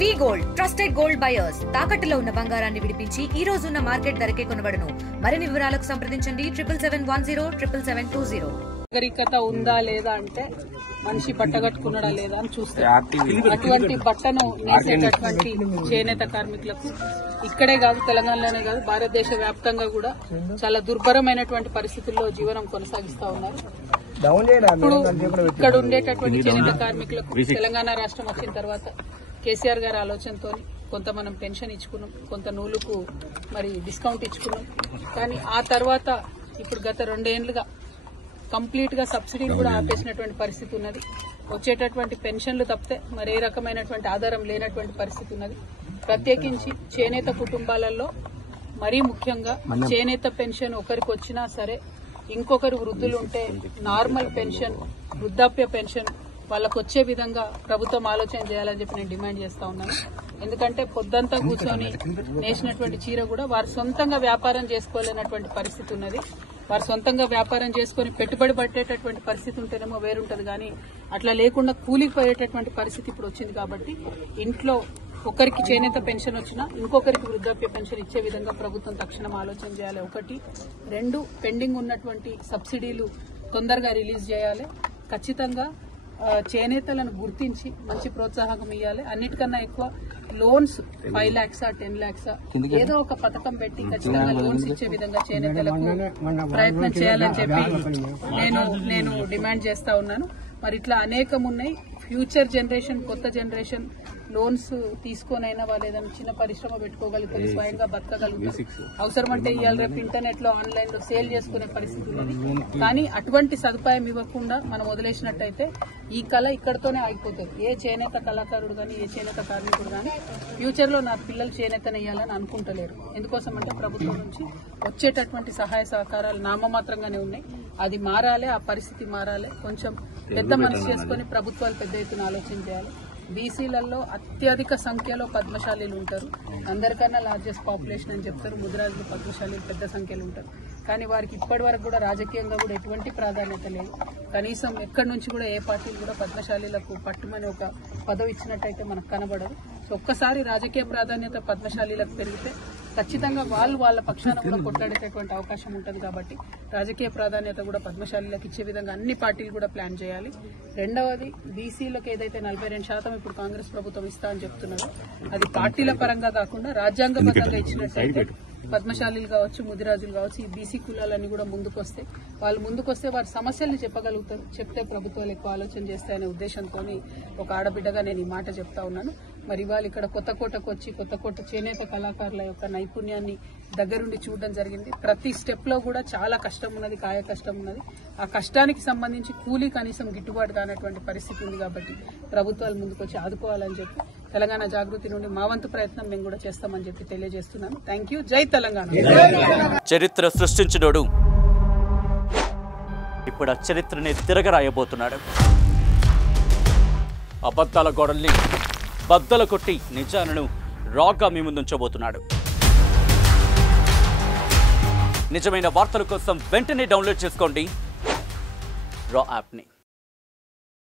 వి gold trusted gold buyers తాకట్టులో ఉన్న బంగారాన్ని విడిపించి ఈ రోజు ఉన్న మార్కెట్ ధరకే కొనబడును. మరిన్ని వివరాలకు సంప్రదించండి 7710772020. నాగరికత ఉందా లేదా అంటే మనిషి బట్ట కట్టుకున్నాడా లేదా అని చూస్తే అటువంటి బట్టను నేసేటటువంటి చేనేత కార్మికులకు ఇక్కడే కాదు, తెలంగాణలోనే కాదు, భారతదేశ వ్యాప్తంగా కూడా చాలా దుర్భరమైనటువంటి పరిస్థితుల్లో జీవనం కొనసాగిస్తా ఉన్నారు. ఇప్పుడు ఇక్కడ ఉండేటటువంటి చేనేత కార్మికులకు తెలంగాణ రాష్ట్రం వచ్చిన తర్వాత కేసీఆర్ గారి ఆలోచనతో కొంత మనం పెన్షన్ ఇచ్చుకున్నాం, కొంత నూలుకు మరి డిస్కౌంట్ ఇచ్చుకున్నాం. కానీ ఆ తర్వాత ఇప్పుడు గత 2 ఏళ్లుగా కంప్లీట్ గా సబ్సిడీలు కూడా ఆపేసినటువంటి పరిస్థితి ఉన్నది. వచ్చేటటువంటి పెన్షన్లు తప్పితే మరే రకమైనటువంటి ఆధారం లేనటువంటి పరిస్థితి ఉన్నది. ప్రత్యేకించి చేనేత కుటుంబాలలో మరీ ముఖ్యంగా చేనేత పెన్షన్ ఒకరికి వచ్చినా సరే ఇంకొకరు వృద్ధులు ఉంటే నార్మల్ పెన్షన్, వృద్ధాప్య పెన్షన్ వాళ్ళకు వచ్చే విధంగా ప్రభుత్వం ఆలోచన చేయాలని చెప్పి నేను డిమాండ్ చేస్తా ఉన్నాను. ఎందుకంటే పొద్దంతా కూర్చొని నేసినటువంటి చీర కూడా వారు సొంతంగా వ్యాపారం చేసుకోలేనటువంటి పరిస్థితి ఉన్నది. వారు సొంతంగా వ్యాపారం చేసుకుని పెట్టుబడి పట్టేటటువంటి పరిస్థితి ఉంటేనేమో వేరుంటది, కానీ అట్లా లేకుండా కూలికి పోయేటటువంటి పరిస్థితి ఇప్పుడు వచ్చింది. కాబట్టి ఇంట్లో ఒకరికి చేనేత పెన్షన్ వచ్చినా ఇంకొకరికి వృద్ధాప్య పెన్షన్ ఇచ్చే విధంగా ప్రభుత్వం తక్షణం ఆలోచన చేయాలి. 1, 2 పెండింగ్ ఉన్నటువంటి సబ్సిడీలు తొందరగా రిలీజ్ చేయాలి. ఖచ్చితంగా చేనేతలను గుర్తించి మంచి ప్రోత్సాహం ఇవ్వాలి. అన్నిటికన్నా ఎక్కువ లోన్స్ 5 lakhs 10 lakhs ఏదో ఒక పథకం పెట్టి ఖచ్చితంగా లోన్స్ ఇచ్చే విధంగా చేనేతలకు ప్రయత్నం చేయాలని చెప్పి నేను డిమాండ్ చేస్తా ఉన్నాను. మరి ఇట్లా అనేకం ఉన్నాయి. ఫ్యూచర్ జనరేషన్, కొత్త జనరేషన్ లోన్స్ తీసుకొనైనా వాళ్ళు ఏదైనా చిన్న పరిశ్రమ పెట్టుకోగలుగుతారు, స్వయంగా బతకగలుగుతారు. అవసరమంటే ఇవాళ రేపు ఇంటర్నెట్ లో, ఆన్లైన్ లో సేల్ చేసుకునే పరిస్థితి ఉన్నది. కానీ అటువంటి సదుపాయం ఇవ్వకుండా మనం వదిలేసినట్టయితే ఈ కళ ఇక్కడతోనే ఆగిపోతుంది. ఏ చేనేత కళాకారుడు కానీ, ఏ చేనేత కార్మికుడు కానీ ఫ్యూచర్ లో నా పిల్లలు చేనేతను వేయాలని అనుకుంటలేరు. ఎందుకోసం అంటే ప్రభుత్వం నుంచి వచ్చేటటువంటి సహాయ సహకారాలు నామమాత్రంగానే ఉన్నాయి. అది మారాలి, ఆ పరిస్థితి మారాలి. కొంచెం పెద్ద మనసు చేసుకుని ప్రభుత్వాలు పెద్ద ఎత్తున ఆలోచన చేయాలి. బీసీలలో అత్యధిక సంఖ్యలో పద్మశాలీలు ఉంటారు. అందరికన్నా లార్జెస్ట్ పాపులేషన్ అని చెప్తారు. ముదిరాజులు, పద్మశాలీలు పెద్ద సంఖ్యలో ఉంటారు. కానీ వారికి ఇప్పటి వరకు కూడా రాజకీయంగా కూడా ఎటువంటి ప్రాధాన్యత లేదు. కనీసం ఎక్కడి నుంచి కూడా ఏ పార్టీలు కూడా పద్మశాలీలకు పట్టుమని ఒక పదవి ఇచ్చినట్టయితే మనకు కనబడదు. సో ఒక్కసారి రాజకీయ ప్రాధాన్యత పద్మశాలీలకు పెరిగితే ఖచ్చితంగా వాళ్ళ పక్షాన కూడా కొట్లాడేటటువంటి అవకాశం ఉంటుంది. కాబట్టి రాజకీయ ప్రాధాన్యత కూడా పద్మశాలీలకు ఇచ్చే విధంగా అన్ని పార్టీలు కూడా ప్లాన్ చేయాలి. రెండవది, బీసీలకు ఏదైతే 42% ఇప్పుడు కాంగ్రెస్ ప్రభుత్వం ఇస్తా అని చెప్తున్నారు, అది పార్టీల పరంగా కాకుండా రాజ్యాంగబద్ధంగా ఇచ్చినట్టయితే పద్మశాలీలు కావచ్చు, ముదిరాజులు కావచ్చు, ఈ బీసీ కులాలన్నీ కూడా ముందుకొస్తే వారి సమస్యల్ని చెప్పగలుగుతారు. చెప్తే ప్రభుత్వాలు ఎక్కువ ఆలోచన చేస్తాయనే ఉద్దేశంతో ఒక ఆడబిడ్డగా నేను ఈ మాట చెప్తా ఉన్నాను. మరి ఇవాళ ఇక్కడ కొత్తకోటకు వచ్చి కొత్తకోట చేనేత కళాకారుల యొక్క నైపుణ్యాన్ని దగ్గరుండి చూడడం జరిగింది. ప్రతి స్టెప్ లో కూడా చాలా కష్టం ఉన్నది, కాయ కష్టం ఉన్నది. ఆ కష్టానికి సంబంధించి కూలీ కనీసం గిట్టుబాటు కానటువంటి పరిస్థితి ఉంది. కాబట్టి ప్రభుత్వాలు ముందుకొచ్చి ఆదుకోవాలని చెప్పి తెలంగాణ జాగృతి నుండి మా వంతు ప్రయత్నం మేము కూడా చేస్తామని చెప్పి తెలియజేస్తున్నాను. Thank you. జై తెలంగాణ. చరిత్ర సృష్టించినోడు ఇప్పుడు ఆ చరిత్రని తిరగరాయబోతున్నాడు. అబద్ధాల గోడల్ని బద్దలు కొట్టి నిజాలను రాగా మీ ముందుంచబోతున్నాడు. నిజమైన వార్తల కోసం వెంటనే డౌన్లోడ్ చేసుకోండి రా యాప్ని.